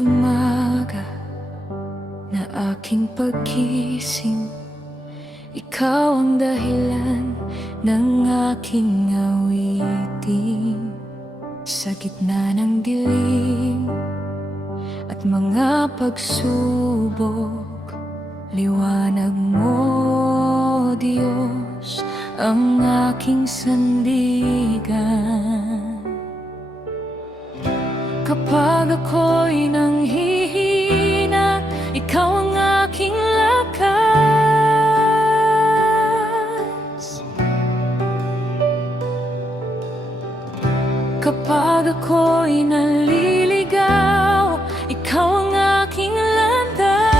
umaga na aking pagkising, ikaw ang dahilan ng aking awitin. Sa gitna ng dilim at mga pagsubok, liwanag mo, Diyos, ang aking sandigan. Kapag ako'y nanghihina, ikaw ang aking lakas. Kapag ako'y naliligaw, ikaw ang aking landas.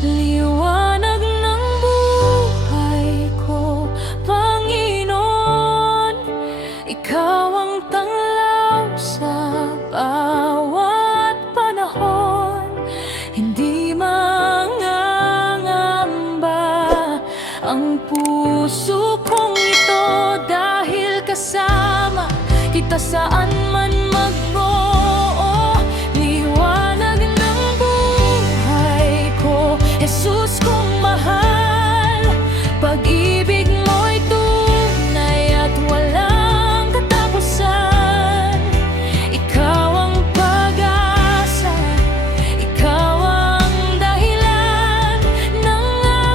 Liwanag ng buhay ko, Panginoon, ikaw ang tanglaw sa bawat panahon. Hindi mangangamba ang puso kong ito, dahil kasama kita saan man magmoo. Liwanag ng buhay ko, Jesus kong mahal, pag-ibig mo'y tunay at walang katapusan. Ikaw ang pag-asa, ikaw ang dahilan ng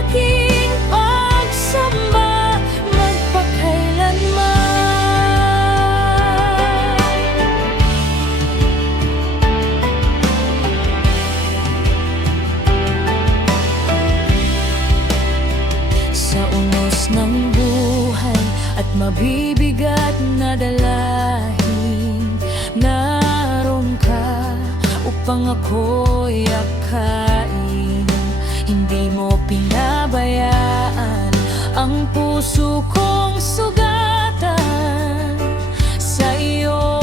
aking pagsamba magpakailanman. Sa unos ng buhay at mabibigat na dalahin, naroon ka upang ako'y akain. Hindi mo pinabayaan ang puso kong sugatan. Sa iyo